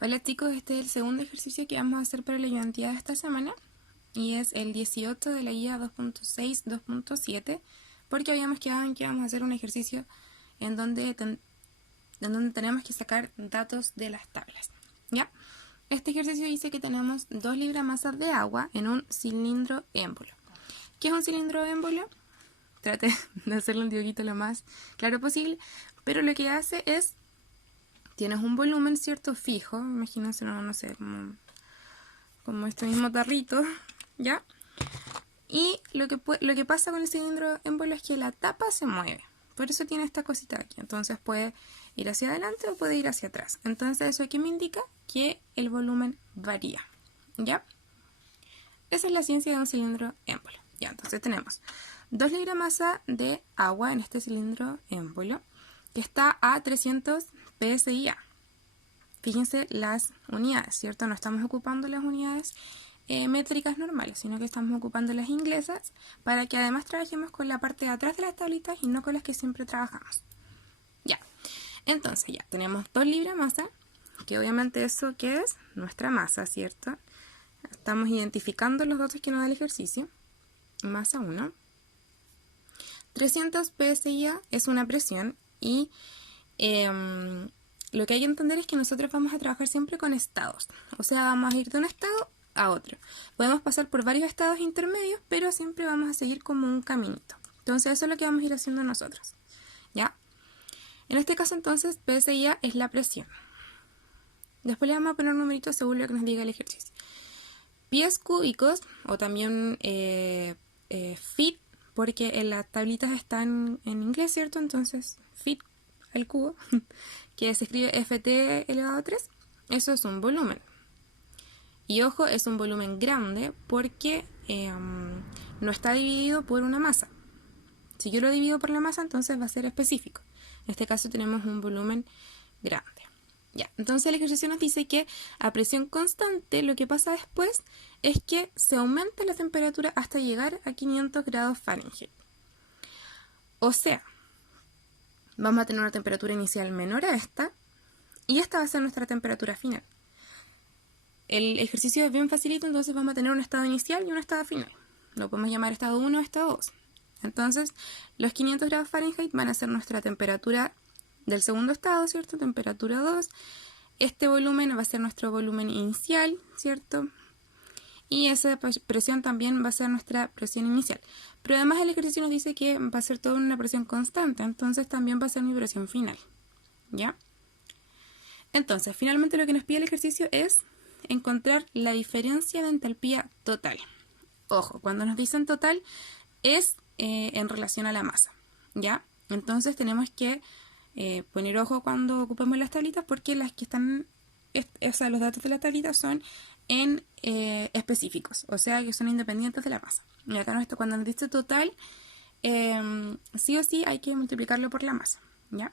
Hola chicos, este es el segundo ejercicio que vamos a hacer para la ayudantía de esta semana y es el 18 de la guía 2.6 2.7 porque habíamos quedado en que íbamos a hacer un ejercicio en donde tenemos que sacar datos de las tablas. ¿Ya? Este ejercicio dice que tenemos 2 libramasas de agua en un cilindro émbolo. ¿Qué es un cilindro émbolo? Trate de hacerlo un dibujito lo más claro posible, pero lo que hace es tienes un volumen, ¿cierto? Fijo, imagínense, no sé, como este mismo tarrito, ¿ya? Y lo que pasa con el cilindro émbolo es que la tapa se mueve, por eso tiene esta cosita aquí, entonces puede ir hacia adelante o puede ir hacia atrás. Entonces, ¿eso aquí me indica? Que el volumen varía, ¿ya? Esa es la ciencia de un cilindro émbolo. Ya, entonces tenemos 2 libras de agua en este cilindro émbolo que está a 300 psi. Fíjense las unidades, ¿cierto? No estamos ocupando las unidades métricas normales, sino que estamos ocupando las inglesas para que además trabajemos con la parte de atrás de las tablitas y no con las que siempre trabajamos. Ya, entonces ya tenemos 2 libras masa, que obviamente eso que es nuestra masa, ¿cierto? Estamos identificando los datos que nos da el ejercicio. Masa 1. 300 psi es una presión y lo que hay que entender es que nosotros vamos a trabajar siempre con estados. O sea, vamos a ir de un estado a otro. Podemos pasar por varios estados intermedios, pero siempre vamos a seguir como un caminito. Entonces eso es lo que vamos a ir haciendo nosotros. ¿Ya? En este caso entonces PSI es la presión. Después le vamos a poner un numerito según lo que nos diga el ejercicio. Pies cúbicos o también feet, porque en las tablitas están en inglés, ¿cierto? Entonces feet al cubo, que se escribe ft elevado a 3, eso es un volumen. Y ojo, es un volumen grande porque no está dividido por una masa. Si yo lo divido por la masa, entonces va a ser específico. En este caso tenemos un volumen grande. Ya, entonces el ejercicio nos dice que a presión constante lo que pasa después es que se aumenta la temperatura hasta llegar a 500 grados Fahrenheit. O sea, vamos a tener una temperatura inicial menor a esta y esta va a ser nuestra temperatura final. El ejercicio es bien facilito, entonces vamos a tener un estado inicial y un estado final. Lo podemos llamar estado 1 o estado 2. Entonces, los 500 grados Fahrenheit van a ser nuestra temperatura del segundo estado, ¿cierto? Temperatura 2. Este volumen va a ser nuestro volumen inicial, ¿cierto? Y esa presión también va a ser nuestra presión inicial. Pero además el ejercicio nos dice que va a ser toda una presión constante, entonces también va a ser mi presión final, ¿ya? Entonces, finalmente lo que nos pide el ejercicio es encontrar la diferencia de entalpía total. Ojo, cuando nos dicen total es en relación a la masa, ¿ya? Entonces tenemos que poner ojo cuando ocupemos las tablitas porque las que están, o sea, los datos de la tablita son en específicos, o sea, que son independientes de la masa. Y acá cuando nos dice total, sí o sí hay que multiplicarlo por la masa, ¿ya?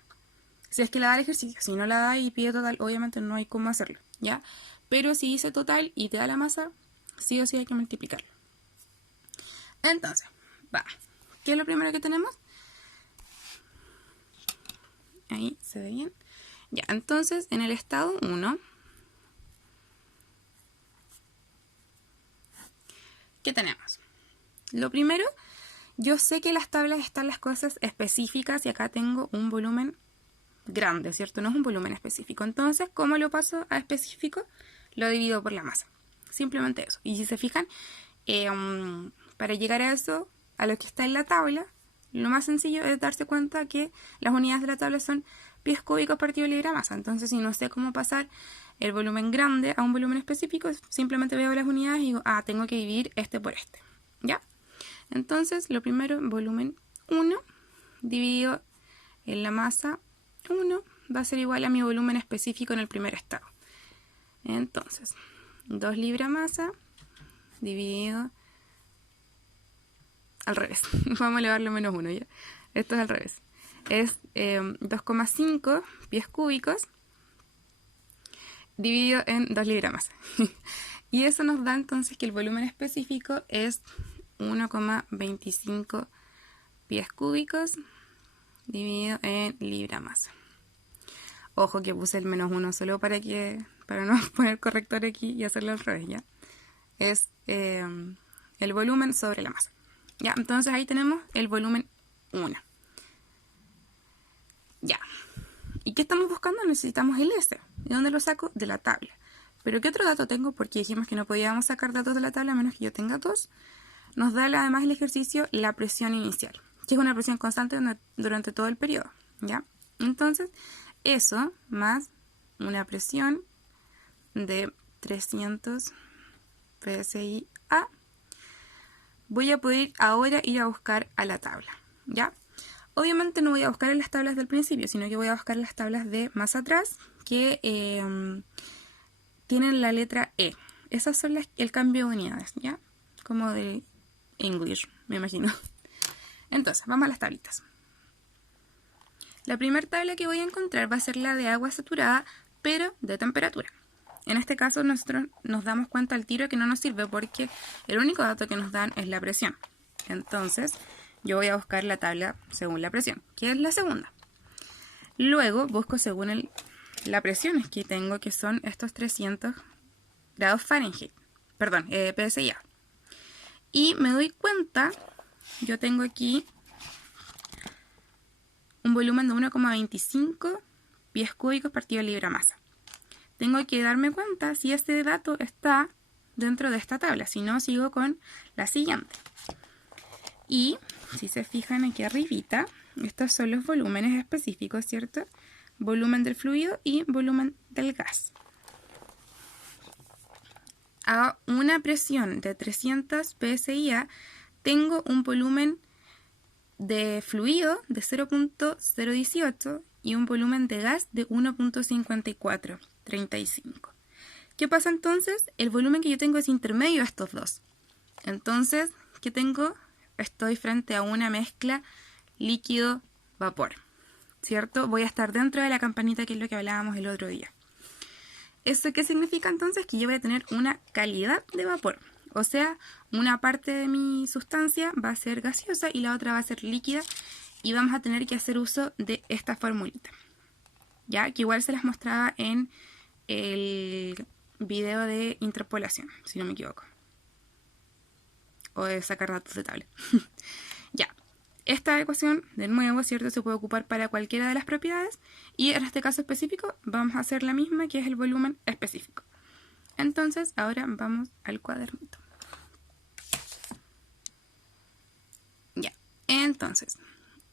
Si es que la da el ejercicio, si no la da y pide total, obviamente no hay cómo hacerlo, ¿ya? Pero si dice total y te da la masa, sí o sí hay que multiplicarlo. Entonces, va. ¿Qué es lo primero que tenemos? Ahí se ve bien. Ya, entonces en el estado 1, ¿qué tenemos? Lo primero, yo sé que en las tablas están las cosas específicas y acá tengo un volumen grande, ¿cierto? No es un volumen específico. Entonces, ¿cómo lo paso a específico? Lo divido por la masa. Simplemente eso. Y si se fijan, para llegar a eso, a lo que está en la tabla, lo más sencillo es darse cuenta que las unidades de la tabla son pies cúbicos partido libra masa. Entonces, si no sé cómo pasar el volumen grande a un volumen específico, simplemente veo las unidades y digo, tengo que dividir este por este. ¿Ya? Entonces, lo primero, volumen 1 dividido en la masa 1 va a ser igual a mi volumen específico en el primer estado. Entonces, 2 libras masa dividido al revés. Vamos a elevarlo a menos 1 ya. Esto es al revés. Es 2,5 pies cúbicos dividido en 2 libras masa. Y eso nos da entonces que el volumen específico es 1,25 pies cúbicos dividido en libra masa. Ojo que puse el -1 solo para no poner corrector aquí y hacerlo al revés, ¿ya? Es el volumen sobre la masa. Ya, entonces ahí tenemos el volumen 1. Ya. ¿Y qué estamos buscando? Necesitamos el S. ¿De dónde lo saco? De la tabla. Pero ¿qué otro dato tengo? Porque dijimos que no podíamos sacar datos de la tabla a menos que yo tenga 2. Nos da además el ejercicio la presión inicial, que es una presión constante durante todo el periodo, ¿ya? Entonces, eso más una presión de 300 PSI-A, voy a poder ahora ir a buscar a la tabla, ¿ya? Obviamente no voy a buscar en las tablas del principio, sino que voy a buscar las tablas de más atrás, que tienen la letra E. Esas son el cambio de unidades, ¿ya? Como de English, me imagino. Entonces, vamos a las tablitas. La primera tabla que voy a encontrar va a ser la de agua saturada, pero de temperatura. En este caso nosotros nos damos cuenta al tiro que no nos sirve porque el único dato que nos dan es la presión. Entonces, yo voy a buscar la tabla según la presión, que es la segunda. Luego busco según la presión que tengo, que son estos 300 grados Fahrenheit. Perdón, PSI-A. Y me doy cuenta, yo tengo aquí un volumen de 1,25 pies cúbicos partido libra masa. Tengo que darme cuenta si este dato está dentro de esta tabla, si no sigo con la siguiente. Y si se fijan aquí arribita, estos son los volúmenes específicos, ¿cierto? Volumen del fluido y volumen del gas. A una presión de 300 PSI-A tengo un volumen de fluido de 0.018 y un volumen de gas de 1.5435. ¿Qué pasa entonces? El volumen que yo tengo es intermedio a estos dos. Entonces, ¿qué tengo? Estoy frente a una mezcla líquido-vapor, ¿cierto? Voy a estar dentro de la campanita, que es lo que hablábamos el otro día. ¿Eso qué significa entonces? Que yo voy a tener una calidad de vapor. O sea, una parte de mi sustancia va a ser gaseosa y la otra va a ser líquida. Y vamos a tener que hacer uso de esta formulita, ya que igual se las mostraba en el video de interpolación, si no me equivoco. O de sacar datos de tabla. Ya. Esta ecuación, de nuevo, ¿cierto? Se puede ocupar para cualquiera de las propiedades y en este caso específico vamos a hacer la misma, que es el volumen específico. Entonces, ahora vamos al cuadernito. Ya, entonces,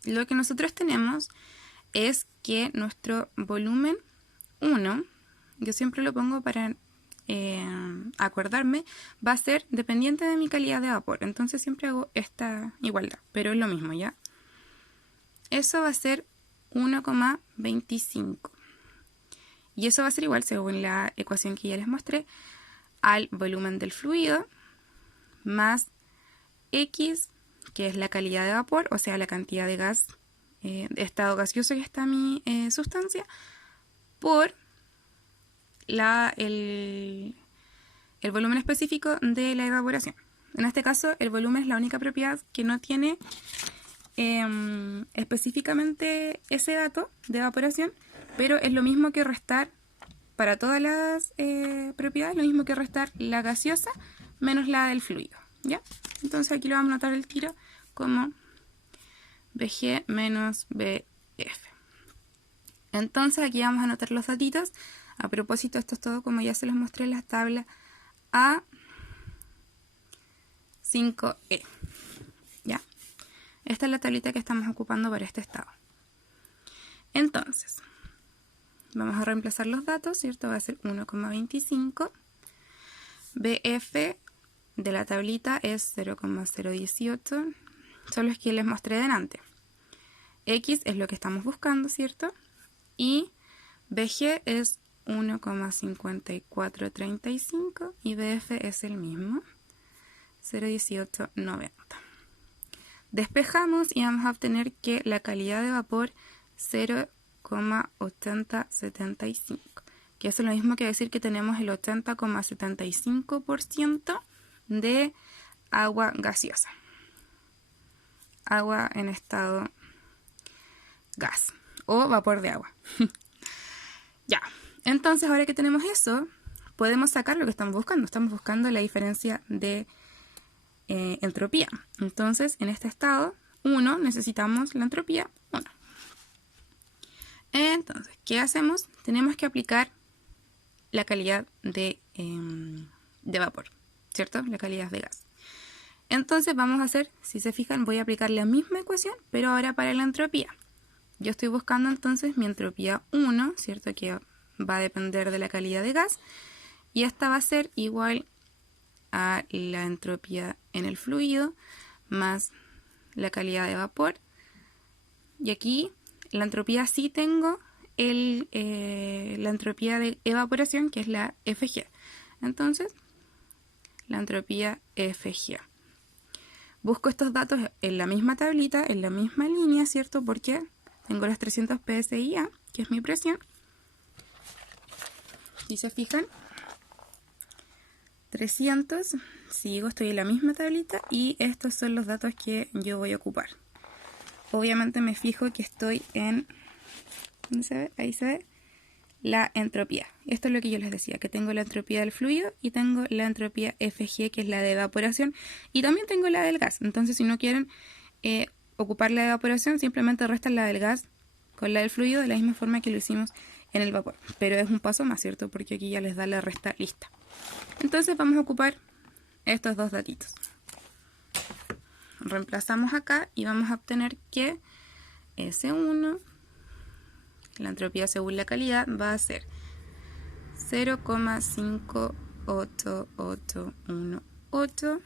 lo que nosotros tenemos es que nuestro volumen 1, yo siempre lo pongo para acordarme, va a ser dependiente de mi calidad de vapor. Entonces siempre hago esta igualdad, pero es lo mismo, ¿ya? Eso va a ser 1,25. Y eso va a ser igual, según la ecuación que ya les mostré, al volumen del fluido más X, que es la calidad de vapor, o sea, la cantidad de gas, de estado gaseoso que está mi sustancia, por el volumen específico de la evaporación. En este caso, el volumen es la única propiedad que no tiene específicamente ese dato de evaporación, pero es lo mismo que restar para todas las propiedades, lo mismo que restar la gaseosa menos la del fluido, ¿ya? Entonces aquí lo vamos a anotar el tiro como Bg menos Bf. Entonces aquí vamos a anotar los datitos. A propósito, esto es todo como ya se los mostré en las tablas A5E. ¿Ya? Esta es la tablita que estamos ocupando para este estado. Entonces, vamos a reemplazar los datos, ¿cierto? Va a ser 1,25. Bf de la tablita es 0,018. Son los que les mostré delante. X es lo que estamos buscando, ¿cierto? Y Bg es 1,5435 y Bf es el mismo, 0,1890. Despejamos y vamos a obtener que la calidad de vapor 0,8075, que es lo mismo que decir que tenemos el 80,75% de agua gaseosa, agua en estado gas o vapor de agua. Ya, entonces ahora que tenemos eso, podemos sacar lo que estamos buscando. Estamos buscando la diferencia de entropía. Entonces, en este estado 1 necesitamos la entropía 1. Entonces, ¿qué hacemos? Tenemos que aplicar la calidad de vapor, ¿cierto? La calidad de gas. Entonces vamos a hacer, si se fijan, voy a aplicar la misma ecuación, pero ahora para la entropía. Yo estoy buscando entonces mi entropía 1, ¿cierto? Que va a depender de la calidad de gas. Y esta va a ser igual a la entropía en el fluido más la calidad de vapor. Y aquí la entropía sí tengo la entropía de evaporación, que es la FG. Entonces, la entropía FG. Busco estos datos en la misma tablita, en la misma línea, ¿cierto? Porque tengo las 300 psi-A, que es mi presión. Si se fijan, 300, sigo, estoy en la misma tablita y estos son los datos que yo voy a ocupar. Obviamente me fijo que estoy en, ¿dónde se ve? Ahí se ve la entropía. Esto es lo que yo les decía, que tengo la entropía del fluido y tengo la entropía FG, que es la de evaporación, y también tengo la del gas. Entonces, si no quieren ocupar la de evaporación, simplemente restan la del gas con la del fluido de la misma forma que lo hicimos en el vapor. Pero es un paso más, ¿cierto? Porque aquí ya les da la resta lista. Entonces vamos a ocupar estos dos datitos. Reemplazamos acá y vamos a obtener que S1, la entropía según la calidad, va a ser 0,58818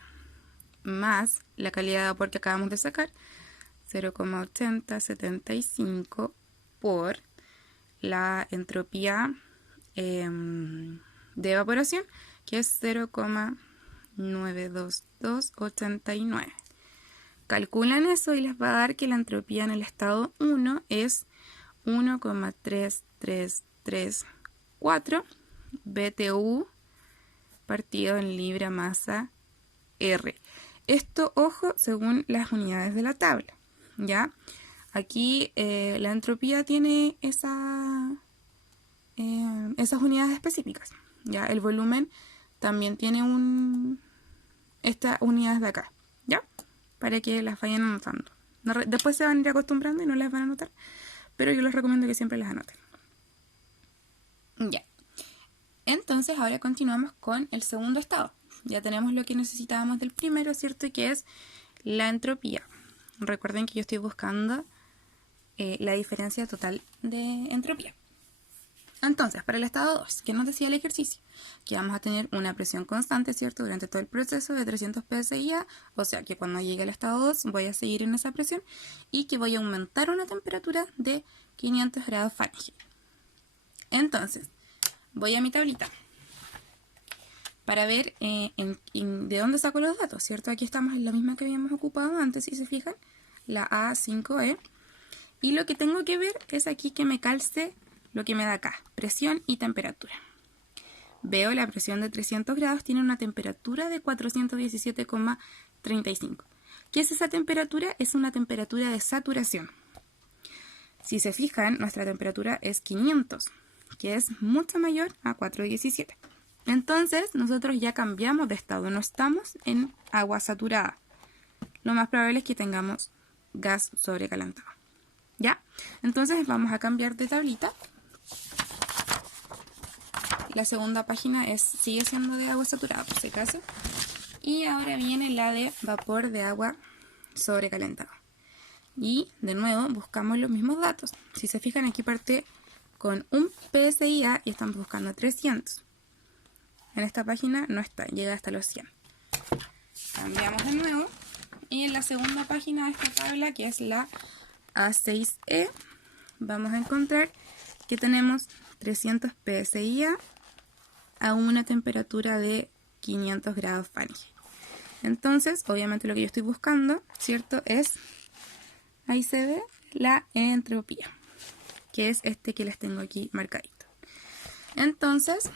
más la calidad de vapor que acabamos de sacar, 0,8075 por la entropía de evaporación, que es 0,92289. Calculan eso y les va a dar que la entropía en el estado 1 es 1,3334 BTU partido en libra masa R. Esto, ojo, según las unidades de la tabla, ¿ya? Aquí la entropía tiene esas unidades específicas, ¿ya? El volumen también tiene estas unidades de acá, ¿ya? Para que las vayan anotando. Después se van a ir acostumbrando y no las van a anotar, pero yo les recomiendo que siempre las anoten. Ya. Entonces ahora continuamos con el segundo estado. Ya tenemos lo que necesitábamos del primero, ¿cierto? Que es la entropía. Recuerden que yo estoy buscando la diferencia total de entropía. Entonces, para el estado 2, ¿qué nos decía el ejercicio? Que vamos a tener una presión constante, ¿cierto? Durante todo el proceso de 300 psi-A, o sea que cuando llegue al estado 2 voy a seguir en esa presión y que voy a aumentar una temperatura de 500 grados Fahrenheit. Entonces, voy a mi tablita para ver de dónde saco los datos, ¿cierto? Aquí estamos en la misma que habíamos ocupado antes, si se fijan, la A5E. Y lo que tengo que ver es aquí que me calce lo que me da acá, presión y temperatura. Veo la presión de 300 grados tiene una temperatura de 417,35. ¿Qué es esa temperatura? Es una temperatura de saturación. Si se fijan, nuestra temperatura es 500, que es mucho mayor a 417. Entonces, nosotros ya cambiamos de estado, no estamos en agua saturada. Lo más probable es que tengamos gas sobrecalentado. ¿Ya? Entonces vamos a cambiar de tablita. La segunda página sigue siendo de agua saturada, por si acaso. Y ahora viene la de vapor de agua sobrecalentado. Y de nuevo buscamos los mismos datos. Si se fijan, aquí parte con un psi-A y estamos buscando 300. En esta página no está, llega hasta los 100. Cambiamos de nuevo. Y en la segunda página de esta tabla, que es la A6E, vamos a encontrar que tenemos 300 psi-A a una temperatura de 500 grados Fahrenheit. Entonces, obviamente lo que yo estoy buscando, ¿cierto? Es, ahí se ve, la entropía, que es este que les tengo aquí marcadito. Entonces,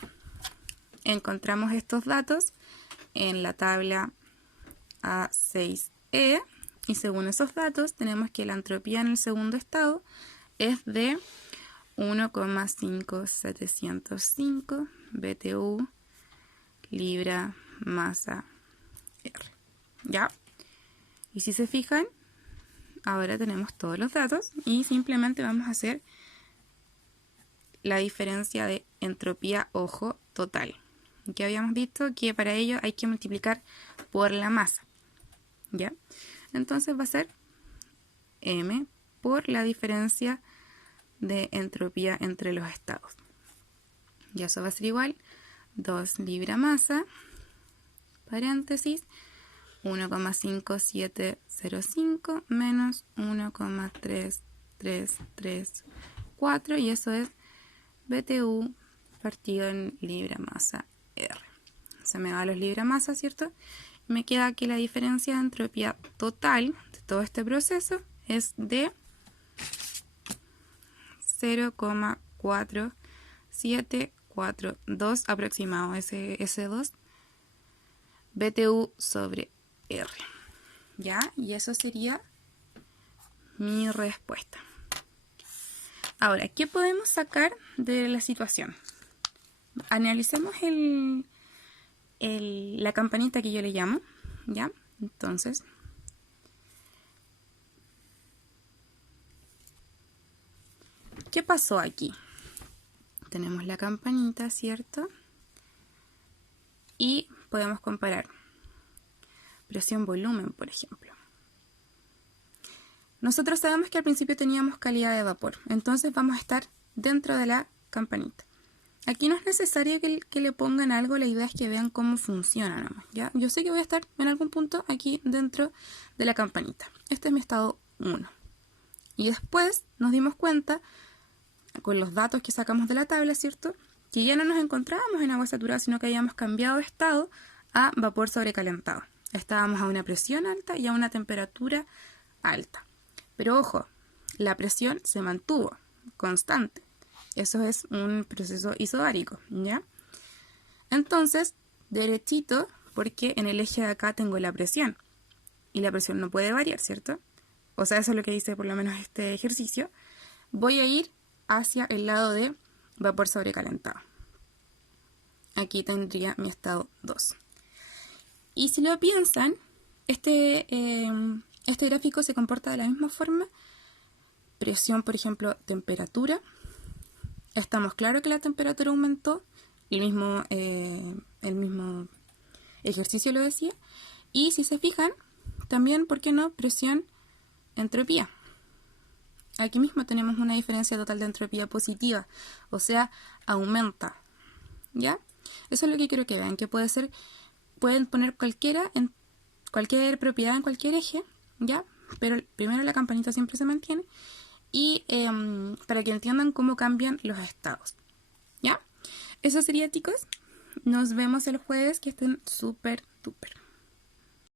encontramos estos datos en la tabla A6E y según esos datos tenemos que la entropía en el segundo estado es de 1,5705 BTU libra masa R. ¿Ya? Y si se fijan, ahora tenemos todos los datos y simplemente vamos a hacer la diferencia de entropía ojo total. Que habíamos visto que para ello hay que multiplicar por la masa. ¿Ya? Entonces va a ser M por la diferencia de entropía entre los estados. Y eso va a ser igual 2 libra masa, paréntesis, 1,5705 menos 1,3334, y eso es BTU partido en libra masa R. Se me va los libra masa, ¿cierto? Me queda que la diferencia de entropía total de todo este proceso es de 0,4742 aproximado, ese 2 BTU sobre R. ¿Ya? Y eso sería mi respuesta. Ahora, ¿qué podemos sacar de la situación? Analicemos la campanita que yo le llamo, ¿ya? Entonces, ¿qué pasó aquí? Tenemos la campanita, ¿cierto? Y podemos comparar presión-volumen, por ejemplo. Nosotros sabemos que al principio teníamos calidad de vapor, entonces vamos a estar dentro de la campanita. Aquí no es necesario que le pongan algo, la idea es que vean cómo funciona nomás, ¿ya? Yo sé que voy a estar en algún punto aquí dentro de la campanita. Este es mi estado 1. Y después nos dimos cuenta, con los datos que sacamos de la tabla, ¿cierto?, que ya no nos encontrábamos en agua saturada, sino que habíamos cambiado de estado a vapor sobrecalentado. Estábamos a una presión alta y a una temperatura alta. Pero ojo, la presión se mantuvo constante. Eso es un proceso isobárico, ¿ya? Entonces, derechito, porque en el eje de acá tengo la presión. Y la presión no puede variar, ¿cierto? O sea, eso es lo que dice por lo menos este ejercicio. Voy a ir hacia el lado de vapor sobrecalentado. Aquí tendría mi estado 2. Y si lo piensan, este gráfico se comporta de la misma forma. Presión, por ejemplo, temperatura. Estamos claros que la temperatura aumentó. El mismo ejercicio lo decía. Y si se fijan, también, ¿por qué no? Presión, entropía. Aquí mismo tenemos una diferencia total de entropía positiva, o sea, aumenta, ¿ya? Eso es lo que quiero que vean, que pueden poner cualquier propiedad en cualquier eje, ¿ya? Pero primero la campanita siempre se mantiene, y para que entiendan cómo cambian los estados, ¿ya? Eso sería, chicos. Nos vemos el jueves, que estén súper, súper.